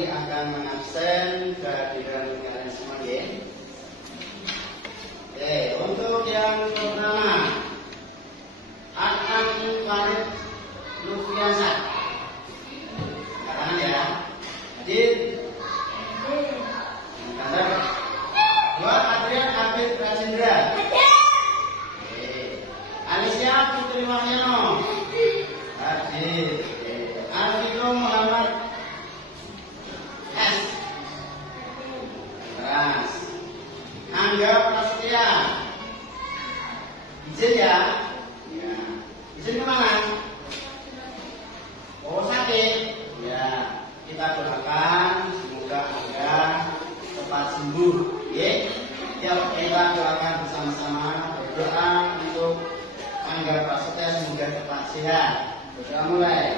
Adi akan mengabsen kehadiran kalian semua ya. Oke, untuk yang pertama akan Farid Lufiansa. Sekarang ya, hadir. Dua Adrian Abid Rajendra. Alicia Putri Wahyano. Hadir. Alvito Muhammad S. Keras. Angga Prasetya. Izin ya. Ya. Izin kemana? Oh sakit. Ya. Kita doakan semoga Angga cepat sembuh. Ya. Yuk kita doakan bersama-sama, berdoa untuk Angga Prasetya semoga cepat sehat. Berdoa mulai.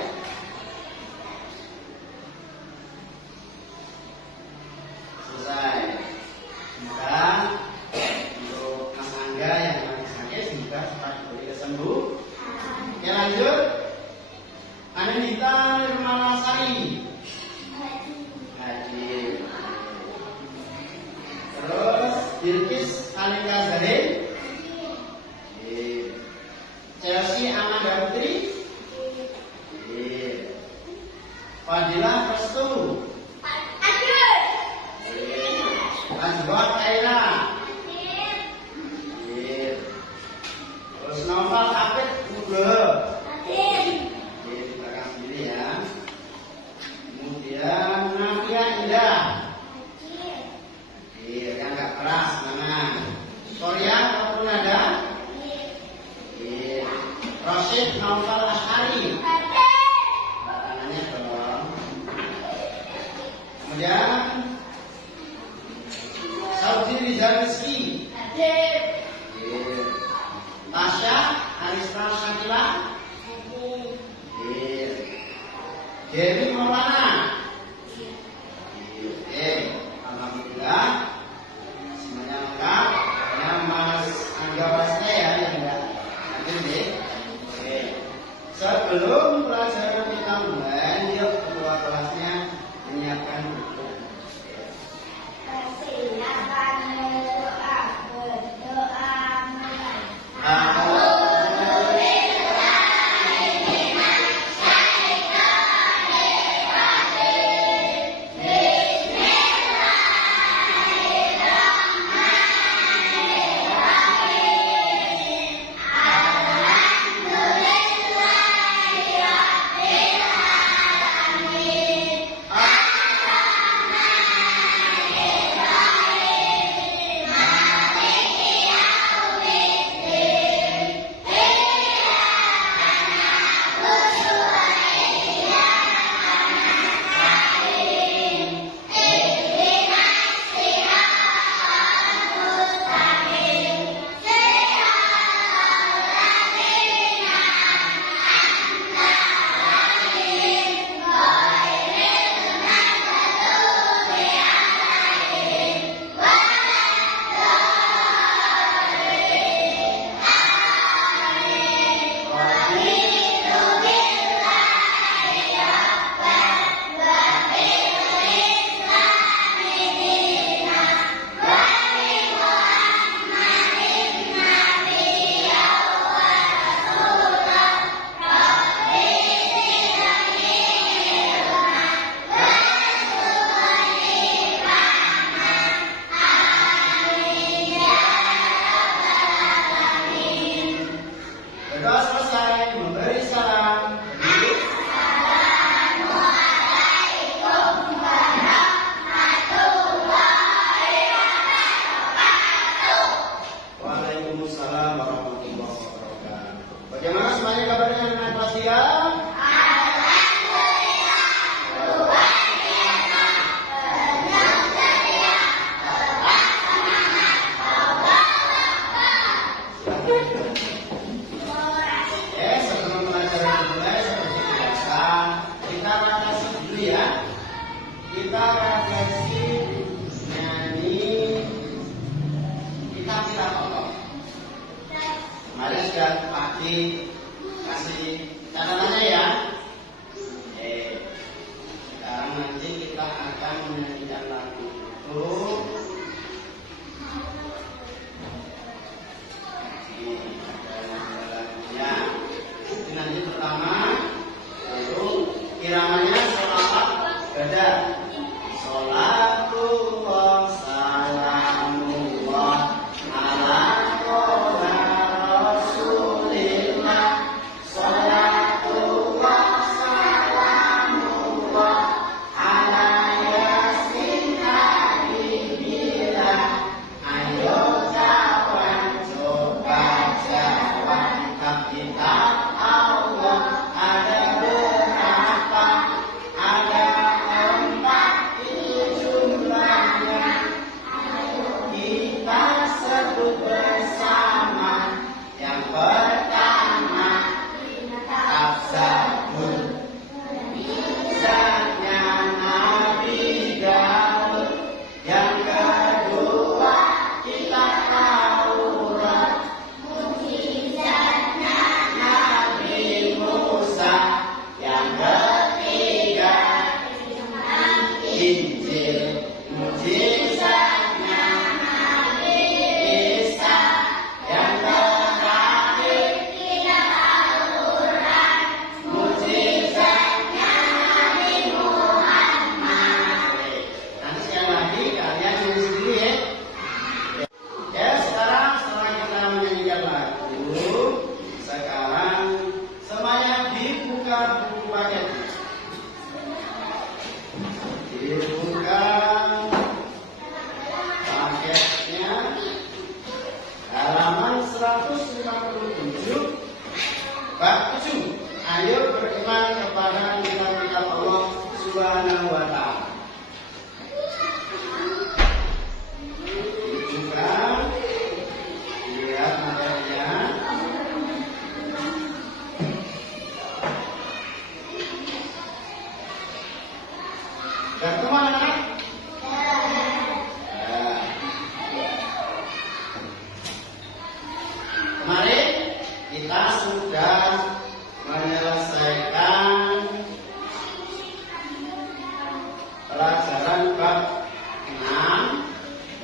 Selesai. Semoga untuk Mas Angga yang lagi sakit semoga cepat diberi sembuh. Oke lanjut. Anindita Nirmalasari. Hadir. Terus Bilkis Alika Zahid. Chelsea Amanda Putri. Fadila Restu. Najwa Kaira. Terus Novel Apit Nugroho. Di belakang sendiri ya. Kemudian Nafia Indah. Yang agak keras tangan. Surya Kapunada. Rashid Naufal Ashari. Tangannya dong. Kemudian Saudi Rizal Rizki. Tasya Arisma Shakila. Dewi Maulana. Alhamdulillah semuanya lengkap. Hanya Mas Angga Prasetya ya yang enggak hadir nih. Oke. Sebelum pelajaran kita mulai, yuk ketua kelasnya menyiapkan buku. Silakan berdoa mulai. kita refleksi nyanyi kita tidak kotor. Kemarin sudah pagi kasih catatannya ya. Sekarang nanti kita akan Salatullah salamullah ala qala Rasulillah. Salatullah salamullah ala yasin habibillah. Ayo kawan coba jawab kitab Allah ada berapa? Ada 4 itu jumlahnya. Kita sebut bersama. Yang pertama kitab Zabur, kisahnya Nabi Daud. Yang kedua kitab Taurat, mukjizatnya Nabi Musa. Yang ketiga Injil, mukjizatnya Nabi Isa. Yang terakhir kitab Al-Quran, mukjizatnya Nabi Muhammad. Nanti sekali lagi kalian tulis sendiri ya. Ya, sekarang setelah kita menyanyikan lagu, sekarang semuanya dibuka buku paket. Dibuka paketnya halaman 157 bab 7. Ayo beriman kepada kitab-kitab Allah Subhanahu wa Ta'ala. Dibuka, lihat materinya. Kartu mana? Kemarin kita sudah menyelesaikan pelajaran bab 6,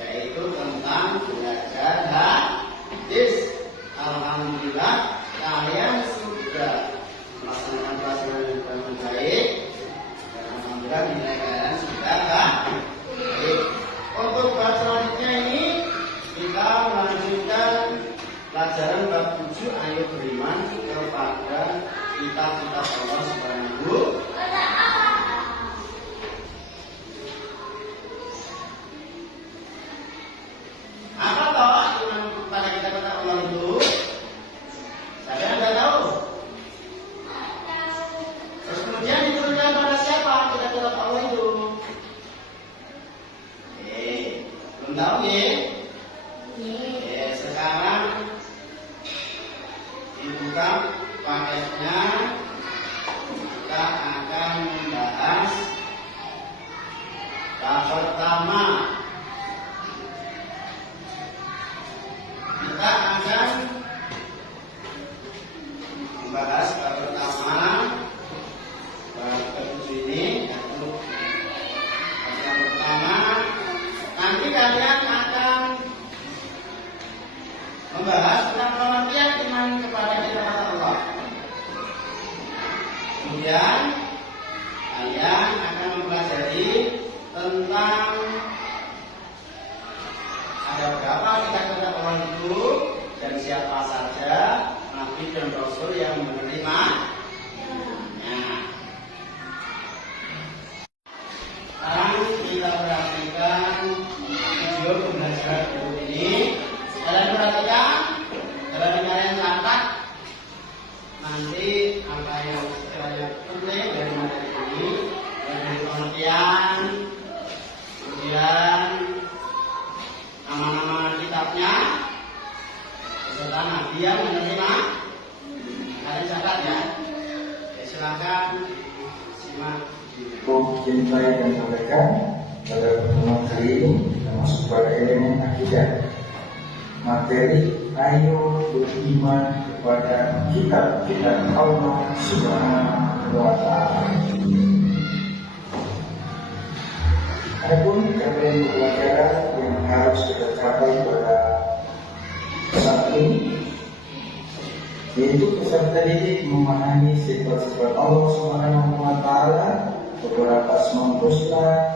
yaitu tentang belajar hadis. Alhamdulillah kalian sudah melaksanakan pelajaran dengan baik. Alhamdulillah nilai kalian sudah baik. Untuk bab selanjutnya ini kita melanjutkan pelajaran bab 7. Ayo beriman kepada kitab-kitab Allah Subhanahu wa Ta'ala. Apa toh iman kepada kitab-kitab Allah itu? Saya nggak tahu. Terus kemudian diturunkan pada siapa kitab-kitab Allah itu? Belum tahu ya? Sekarang dibuka paketnya. Kita akan membahas bab pertama. Kita akan membahas bab pertama, bab ke-7 ini, yaitu bab yang pertama. Nanti kalian akan membahas tentang pengertian iman kepada kitab Allah. Kemudian kalian akan mempelajari tentang ada berapa kitab-kitab Allah itu dan siapa saja nabi dan rasul yang menerima. Sekarang kita perhatikan video pembelajaran berikut ini. Kalian perhatikan, kalian catat nanti apa yang sekiranya penting dari materi ini, dari pengertian, kemudian nama-nama kitabnya, beserta nabi yang menerima. Kalian catat ya. Oke, silakan simak. Yang saya akan sampaikan pada pertemuan kali ini termasuk pada elemen akidah. Materi ayo beriman kepada kitab-kitab Allah Subhanahu wa Ta'ala. Adapun capaian pelajaran yang harus kita capai pada saat ini, yaitu peserta didik memahami sifat-sifat Allah Subhanahu wa Ta'ala, beberapa asmaul husna,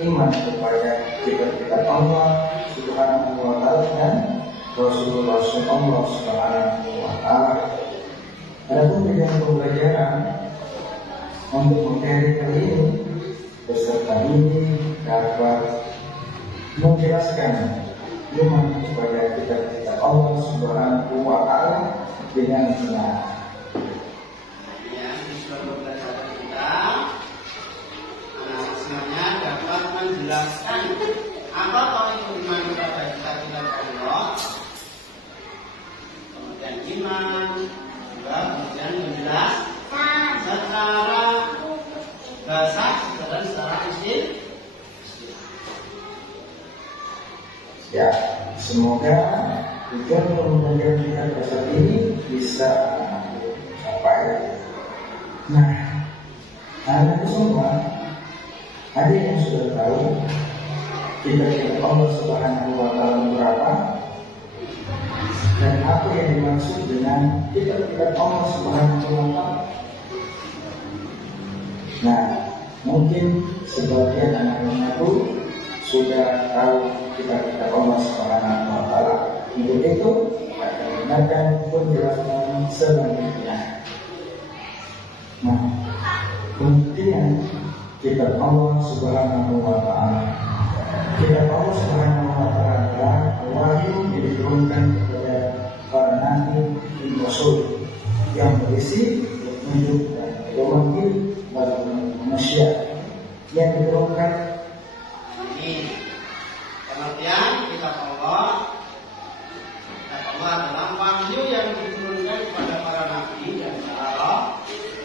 iman kepada kitab-kitab Allah Subhanahu wa Ta'ala dan Rasul-Rasul Allah Subhanahu wa Ta'ala. Adapun bidang pembelajaran untuk materi kali ini, peserta ini dapat menjelaskan iman kepada kitab-kitab Allah Subhanahu wa Ta'ala dengan benar. Ya, di suatu pelajaran kita, anak semuanya dapat menjelaskan apa itu iman kepada kitab-kitab Allah, kemudian iman juga kemudian menjelaskan secara bahasa dan secara istilah. Ya, semoga tujuan pembelajaran kita besar ini bisa capai. Nah, anak semua, ada yang sudah tahu kitab-kitab Allah Subhanahu wa Ta'ala berapa dan apa yang dimaksud dengan kitab-kitab Allah Subhanahu wa Ta'ala. Nah, mungkin sebagian anak mengaku sudah tahu kitab-kitab Allah Subhanahu wa Ta'ala. Untuk itu, akan dengarkan penjelasan selanjutnya. Nah, pengertian kitab Allah Subhanahu wa Ta'ala. Kitab Allah Subhanahu wa Ta'ala adalah wahyu yang diturunkan kepada para nabi dan rasul yang berisi petunjuk dan pemanggil bagi manusia yang diturunkan. Ini pengertian kitab Allah. Kitab Allah adalah wahyu yang diturunkan kepada para nabi dan para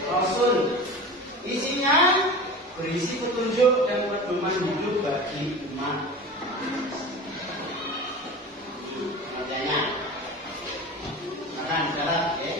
rasul. Isinya berisi petunjuk dan pedoman hidup bagi umat. Pengertiannya. Makan jalan, ya.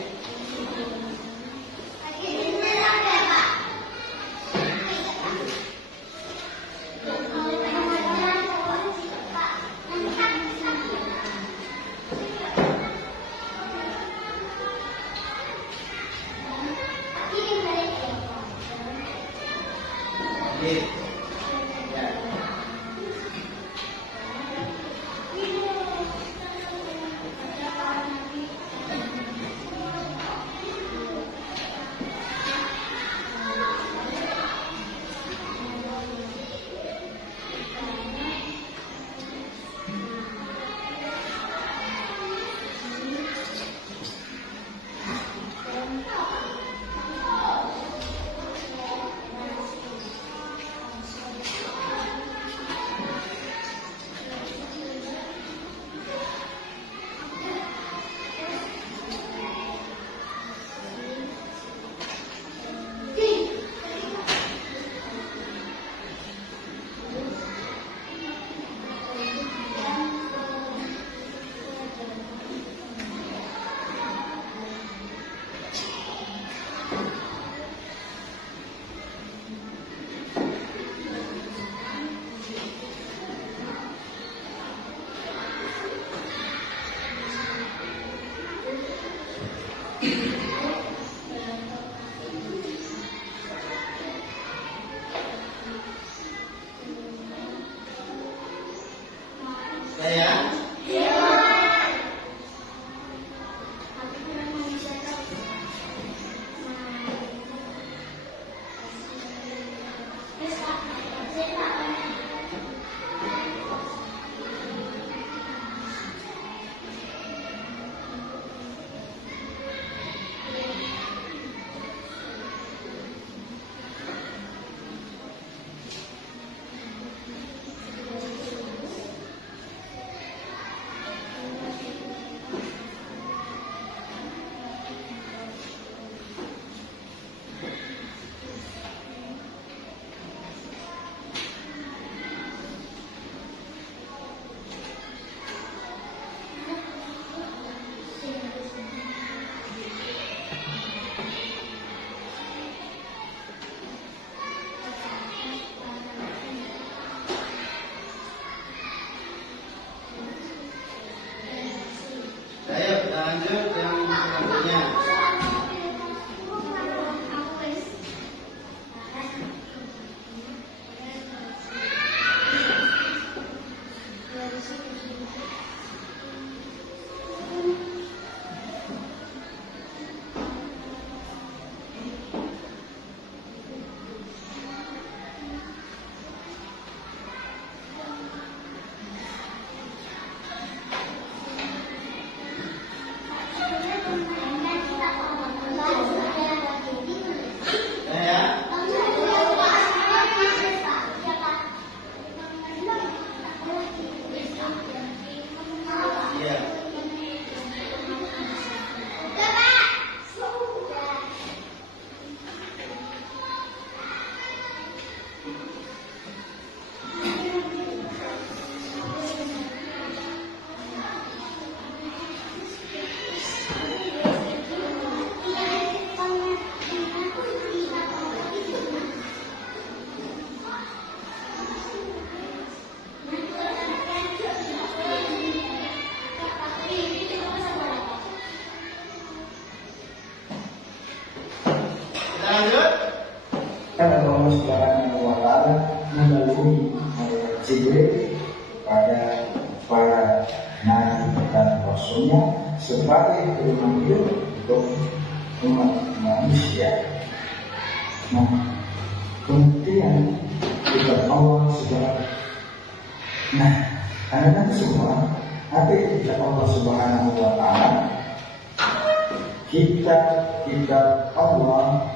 malaikat Jibril pada para nabi dan rasulnya sebagai pedoman hidup untuk umat manusia. Nah, kemudian kita Allah Subhanahu. Nah, anak-anak semua, apa itu kitab Allah Subhanahu wa Ta'ala? Kitab Allah,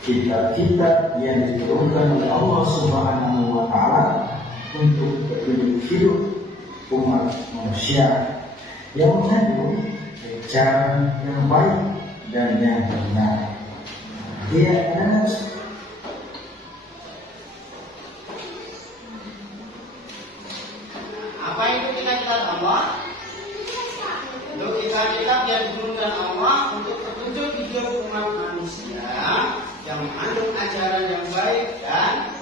kitab-kitab yang diturunkan oleh Allah Subhanahu wa Ta'ala untuk petunjuk hidup umat manusia yang mengandung cara yang baik dan yang benar. Dia adalah apa itu kitab Allah? Itu kitab-kitab yang diturunkan Allah untuk petunjuk hidup umat manusia yang mengandung ajaran yang baik dan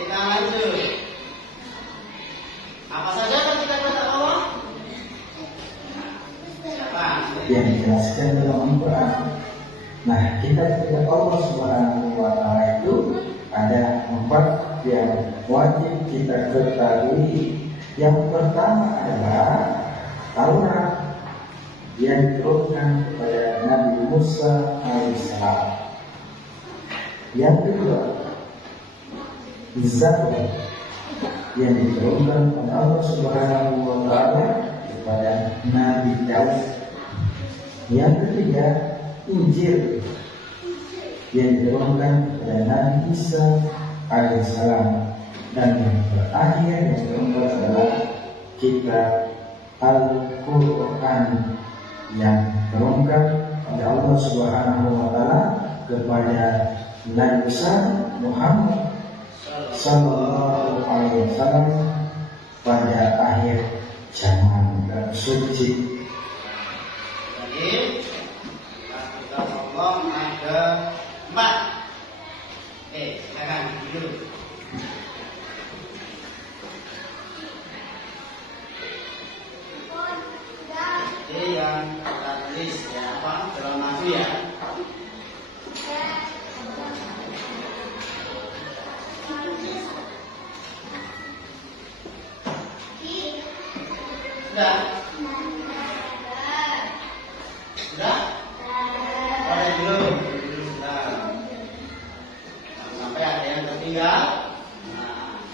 kita lanjut. Apa saja kan kitab-kitab Allah? Siapa? yang dijelaskan dalam Al-Quran. Nah, kitab-kitab Allah Subhanahu wa Ta'ala itu ada 4 yang wajib kita ketahui. Yang pertama adalah Taurat yang diturunkan kepada Nabi Musa alaihissalam. Yang kedua, Zabur yang diturunkan oleh Allah Subhanahu wa Ta'ala kepada Nabi Daud. Yang ketiga, Injil yang diturunkan kepada Nabi Isa alaihissalam. Dan yang terakhir yang diturunkan adalah kitab Al-Quran yang diturunkan oleh Allah Subhanahu wa Ta'ala kepada Nabi Muhammad Sallallahu Alaihi Wasallam pada akhir zaman dan suci. Jadi kitab Allah ada 4. Silakan dulu. Jadi yang kita tulis ya apa? Dalam maju ya. Sudah? Sudah? Pada dulu sudah. Jangan sampai ada yang tertinggal. Nah.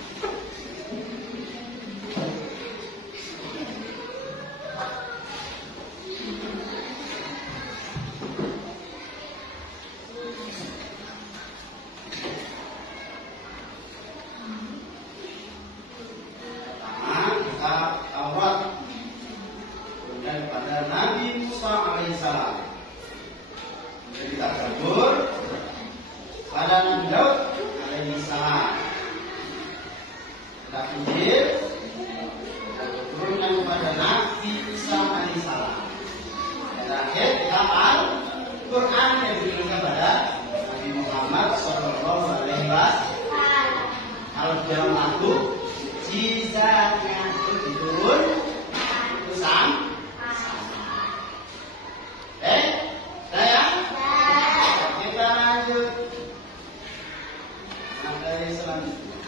Pertama, kitab Taurat. Kemudian kepada Nabi Musa alaihissalam. Kemudian kitab Zabur pada Nabi Daud alaihissalam. Kitab Injil dan diturunkan kepada Nabi Isa alaihissalam. Dan terakhir kitab Al-Quran yang diturunkan kepada Nabi Muhammad Sallallahu Alaihi Wasallam. Kalau dalam waktu jizatnya itu diturun itu sama. Saya kita lanjut materi selanjutnya.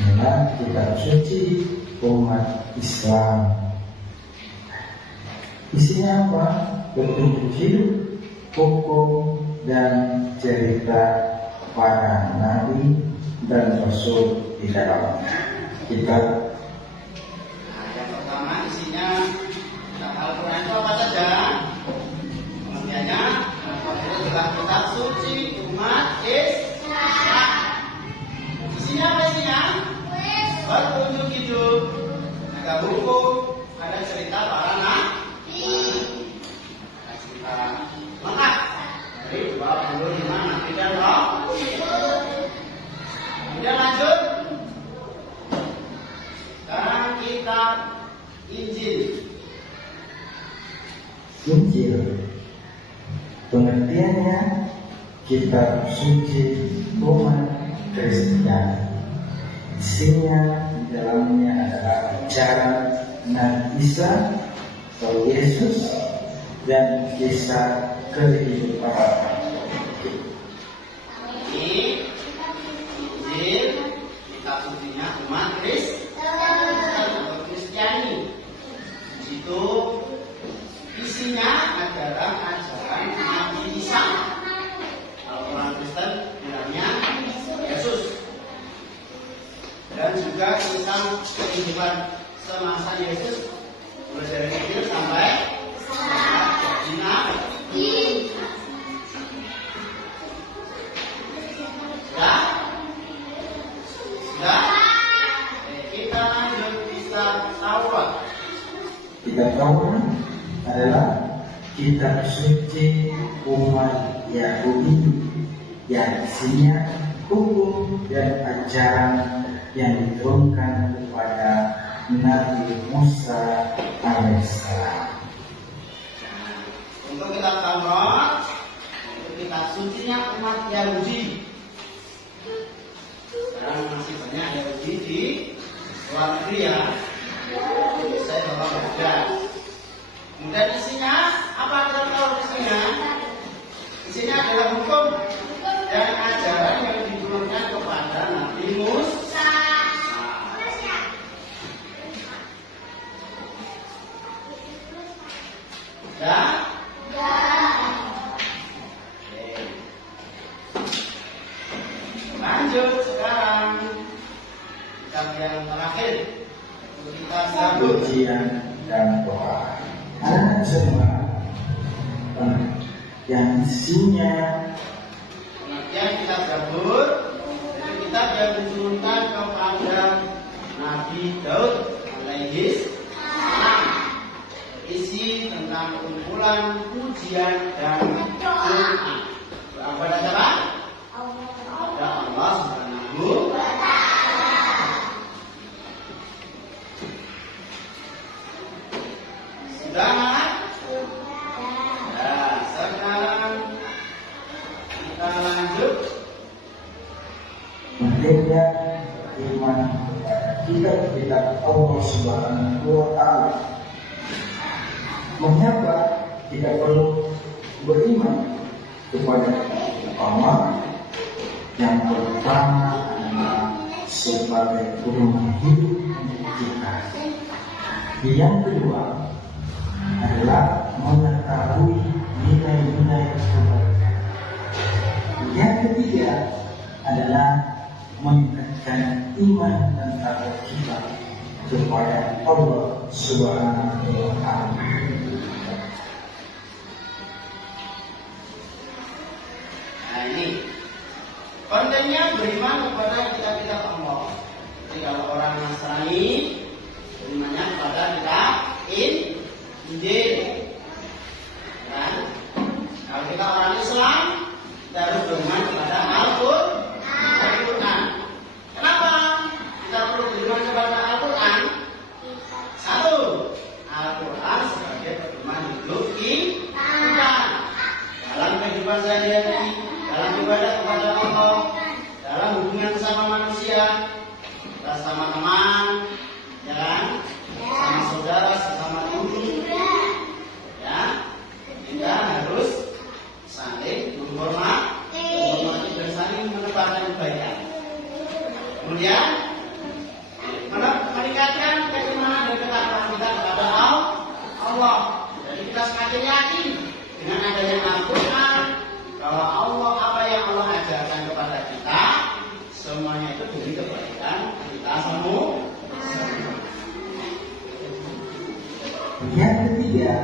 Inilah kitab suci umat Islam. Isinya apa? Petunjuk hidup, hukum, dan cerita para nabi dan rasul di dalam kitab. Yang pertama isinya kitab Al-Quran itu apa saja? Pengertiannya Al-Quran adalah kitab suci umat Islam. Isinya apa isinya? Petunjuk hidup, ada hukum, ada cerita para nabi. Ada cerita lengkap dari 25 nabi dan rasul. Kemudian lanjut. Sekarang kitab Injil. Injil, pengertiannya kitab suci umat Kristen. Isinya di dalamnya adalah ajaran Nabi Isa atau Yesus dan kisah kehidupan. Ini Injil, kitab sucinya umat Kristen atau Kristiani. Di situ isinya adalah ajaran Nabi Isa. Kalau orang Kristen bilangnya Yesus. Dan juga kisah kehidupan semasa Yesus mulai dari kecil sampai jadi nabi. Sudah? Sudah? Kita lanjut kisah Taurat. Kitab Taurat adalah kitab suci umat Yahudi yang isinya hukum dan ajaran yang diturunkan kepada Nabi Musa alaihissalam. Untuk kitab Taurat, untuk kitab sucinya umat Yahudi. Sekarang masih banyak Yahudi di luar negeri ya. Saya bawa beda. Kemudian isinya apa kita tahu isinya? Isinya adalah hukum dan ajaran yang diturunkan kepada Nabi Musa. Ya? Lanjut sekarang kitab yang terakhir, kitab Zabur. Pujian dan doa. Anak semua yang isinya Kemudian kitab Zabur itu kitab yang diturunkan kepada Nabi Daud alaihi salam. Isi tentang kumpulan pujian dan doa. Doa kepada siapa? Kepada Allah Subhanahu wa Ta'ala. Sudah? Nah, sekarang kita lanjut. menjaga iman kitab Allah Subhanahu wa Ta'ala. Mengapa tidak perlu beriman kepada Allah? Yang pertama adalah sebagai rumah hidup untuk kita. Yang kedua adalah mengetahui nilai-nilai kebaikan. Yang ketiga adalah meningkatkan iman dan takwa kita kepada Allah Subhanahu wa Ta'ala. Nah ini pentingnya beriman kepada kitab-kitab Allah. Jadi kalau orang Nasrani berimannya kepada kitab Injil. Dan kalau kita orang Islam kita harus beriman kepada Al-Quran. Kenapa kita perlu beriman kepada Al-Quran? Satu, Al-Quran sebagai pedoman hidup kita dalam kehidupan sehari-hari, dalam ibadah kepada Allah, dalam hubungan sama manusia, kita sama teman, ya kan? Sama saudara, sama guru, ya. Kita harus saling menghormati dan saling menebarkan kebaikan. Kemudian meningkatkan keimanan dan ketakwaan kita kepada Allah. Jadi kita semakin yakin dengan adanya Al-Quran bahwa Allah, apa yang Allah ajarkan kepada kita semuanya itu demi kebaikan kita semua. Yang ketiga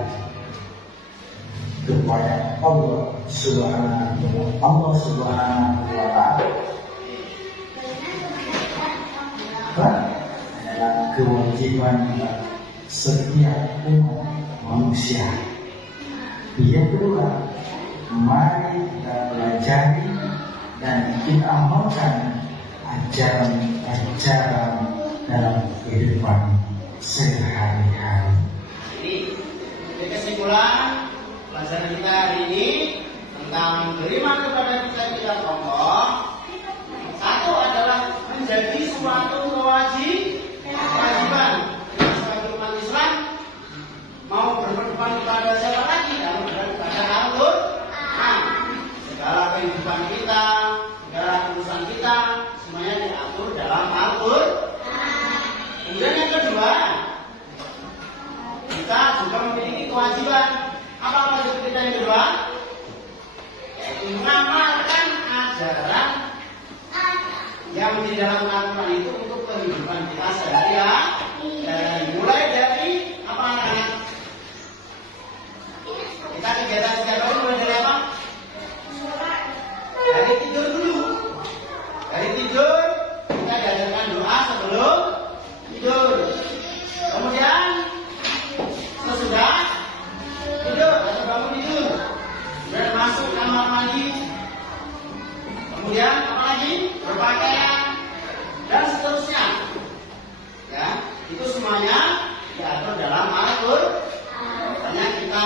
kepada Allah Subhanahu wa Ta'ala adalah kewajiban setiap umat manusia. Yang kedua, mari kita pelajari dan kita amalkan ajaran-ajaran dalam kehidupan sehari-hari. Jadi kesimpulan pelajaran kita hari ini tentang beriman kepada kitab Allah. Satu adalah menjadi suatu kewajiban sebagai umat Islam, mau berpedoman kepada siapa lagi? Kalau bukan kepada Al-Quran. Segala kehidupan kita, segala urusan kita, semuanya diatur dalam Al-Quran. Kemudian yang kedua, kita juga memiliki kewajiban. Apa kewajiban kita yang kedua? Yaitu mengamalkan ajaran yang di dalam Al-Quran itu untuk kehidupan kita sehari-hari. Dan mulai dari apa anak-anak? Kita kegiatan setiap hari mulai dari apa? Dari tidur dulu. Dari tidur kita diajarkan doa sebelum tidur. Kemudian sesudah tidur atau bangun tidur, kemudian masuk kamar mandi. Kemudian apa lagi? Berpakaian dan seterusnya. Ya, itu semuanya diatur dalam Al-Quran. Makanya kita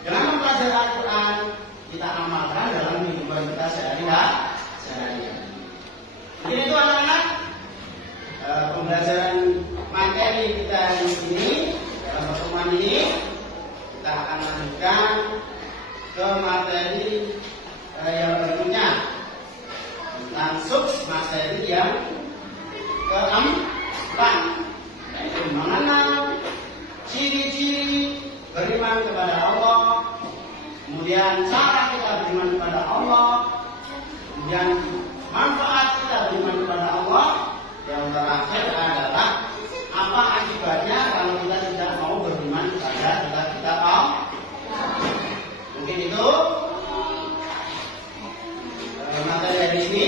dengan mempelajari Al-Quran, kita amalkan dalam kehidupan kita sehari-hari. Mungkin itu anak-anak pembelajaran materi kita hari ini. Dalam pertemuan ini kita akan lanjutkan ke materi yang berikutnya tentang materi yang keempat, yaitu mengenal ciri-ciri beriman kepada Allah, kemudian cara kita beriman kepada Allah, kemudian manfaat kita beriman kepada Allah, yang terakhir adalah apa akibatnya kalau kita tidak mau beriman kepada kitab Allah. Mungkin itu materi hari ini,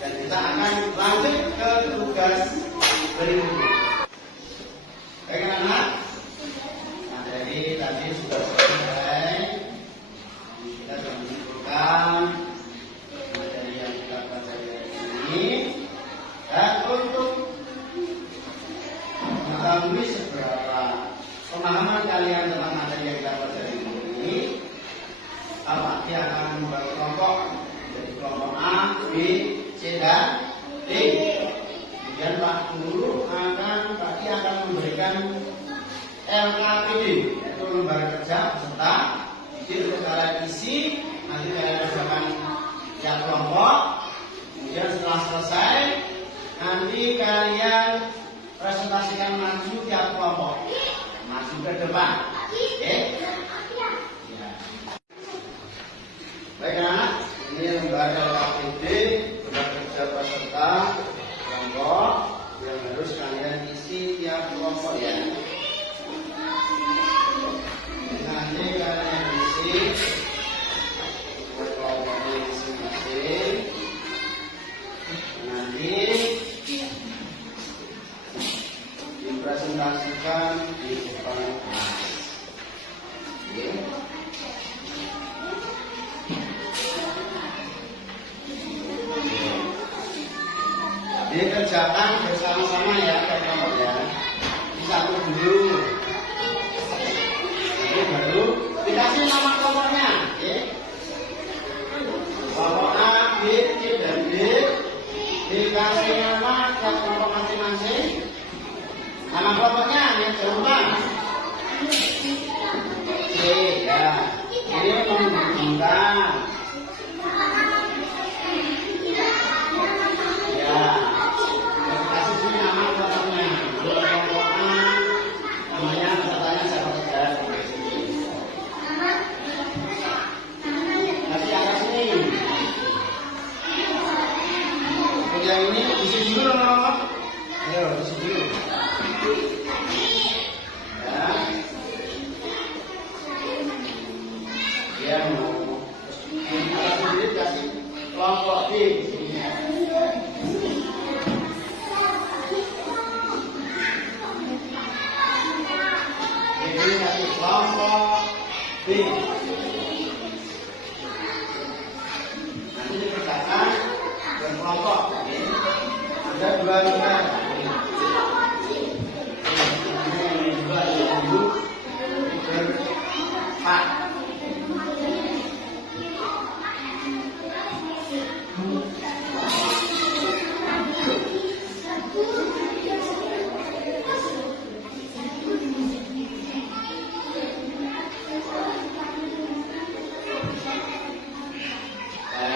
dan kita akan lanjut ke tugas berikutnya. Baik anak-anak, materi tadi sudah selesai. Kita sudah menyimpulkan materi yang kita pelajari hari ini, dan untuk mengetahui seberapa pemahaman kalian tentang materi yang kita pelajari ini, Pak dia akan membagi kelompok menjadi kelompok A, B, C, dan D. Kemudian Pak Guru akan memberikan LKPD, yaitu lembar kerja peserta. Jadi untuk kalian isi, nanti kalian kerjakan tiap kelompok. Kemudian setelah selesai, nanti kalian presentasikan maju tiap kelompok, maju ke depan. Oke? Baik anak, ini lembar LKPD, lembar kerja peserta kelompok yang harus kalian isi tiap kelompok ya. Nanti kalian isi kelompoknya masing-masing. Nanti dipresentasikan di depan kelas. Oke. Dikerjakan bersama-sama ya, kelompok ya. Di satu dulu. Jadi baru dikasih nama kelompoknya. Oke. Kelompok A, B, C, dan D dikasih nama ke kelompok masing-masing. Nama kelompoknya yang jangan C ya. Ini menghubungkan. Ya. Kasih sini nama kelompoknya. Kelompok A namanya pesertanya siapa saja. Kasih angka sini. Untuk yang ini isi dulu nomor. Ayo isi dulu. Ya. kelompok B. Nanti dikerjakan berkelompok. Ada 2 lembar. Ini 2 berempat.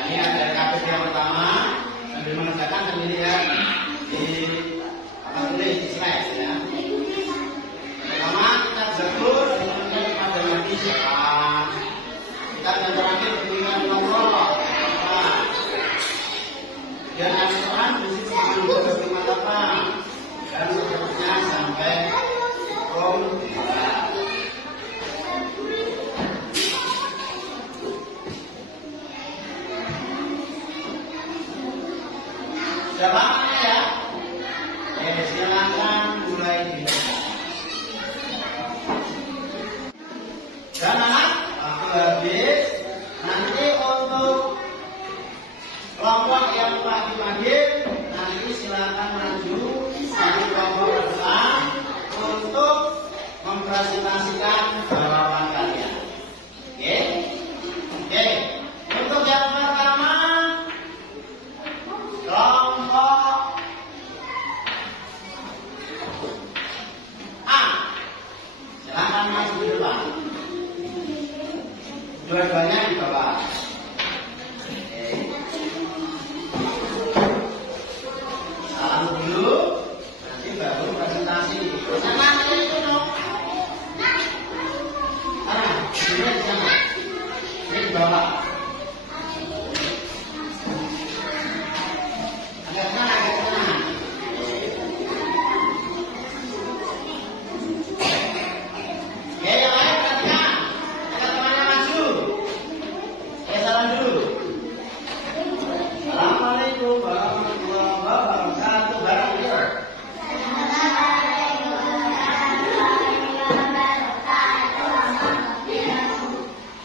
Ini ada KPP yang pertama sambil mengerjakan sambil lihat di tulis di slide ya. Pertama kita bersyukur dengan kepada Nabi siapa. Kita yang terakhir dengan Allah. Dan Al-Quran berisi dengan apa dan seterusnya sampai siapa ya? Silakan mulai dibaca. Dan anak, waktu habis. Nanti untuk kelompok yang telah dipanggil, nanti silakan maju dari kelompok kedua untuk mempresentasikan jawaban kalian. Oke? Oke. Untuk yang pertama, kelompok A. Silakan maju di depan. Dua-duanya di bawah. Salam dulu, nanti baru presentasi. Yang mana itu no? Ini di sana. Ini di bawah. Agak sana, agak sana. Oke, yang lain perhatikan. Ada temannya maju. Oke, salam dulu. Assalamualaikum warahmatullahi wabarakatuh. Barang ya.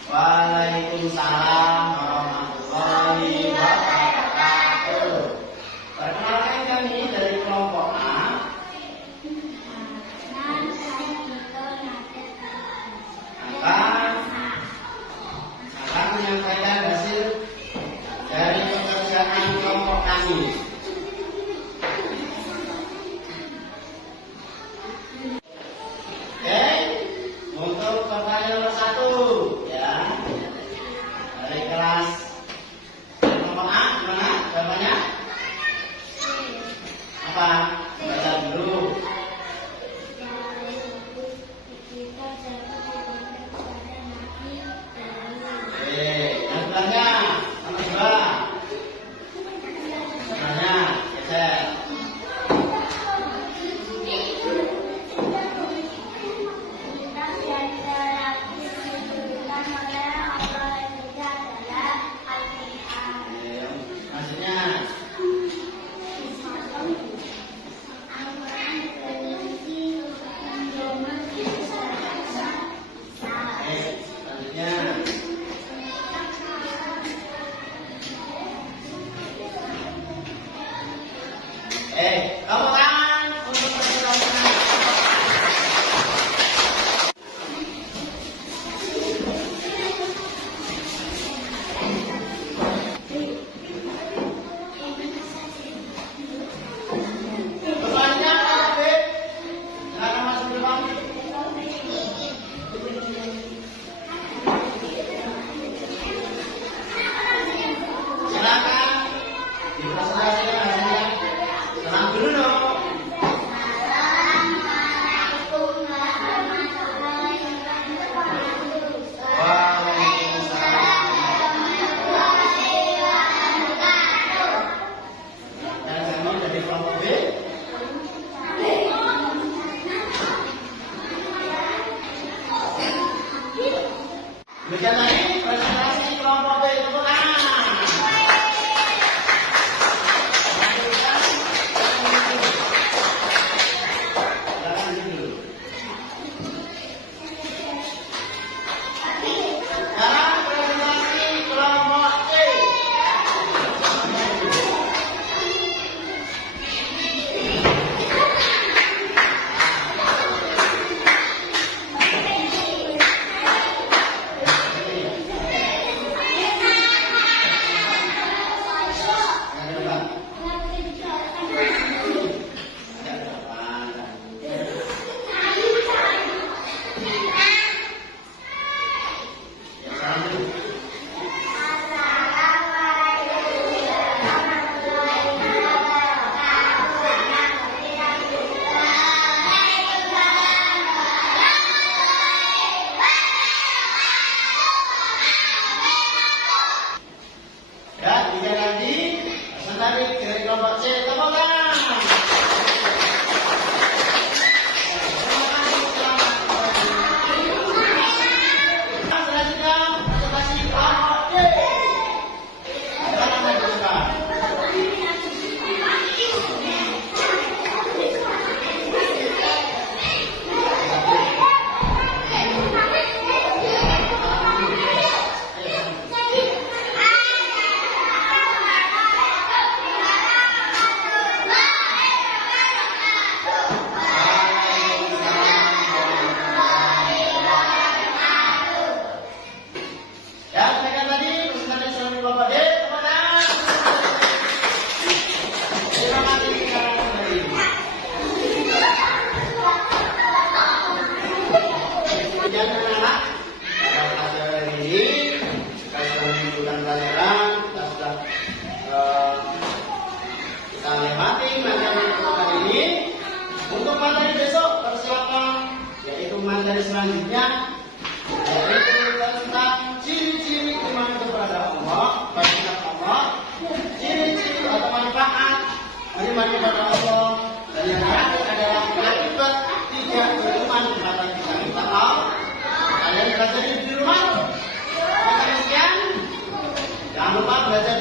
Waalaikumsalam warahmatullahi wabarakatuh. Perkenalkan kami dari kelompok A. Akan menyampaikan hasil dari pekerjaan kelompok kami. Oke, untuk pertanyaan nomor 1 ya, dari kelas kelompok A, gimana jawabannya? Apa? Baca dulu. Oke, yang sebelahnya nomor 2. Sebelahnya geser. Maksudnya selanjutnya kamu tangan untuk presentasinya. Selanjutnya KPP, silakan masuk ke depan. Silakan dipresentasikan hasilnya. Tenang dulu dong. Waalaikumsalam. Dan kami dari kelompok B. Demikian lagi presentasi kelompok B. Tepuk tangan. Silakan duduk dulu. materi selanjutnya yaitu tentang ciri-ciri iman kepada Allah, kepada Allah, ciri-ciri atau manfaat beriman kepada Allah, dan yang terakhir adalah akibat tidak beriman kepada kita Allah. Kalian belajar di rumah. Sekian, jangan lupa belajar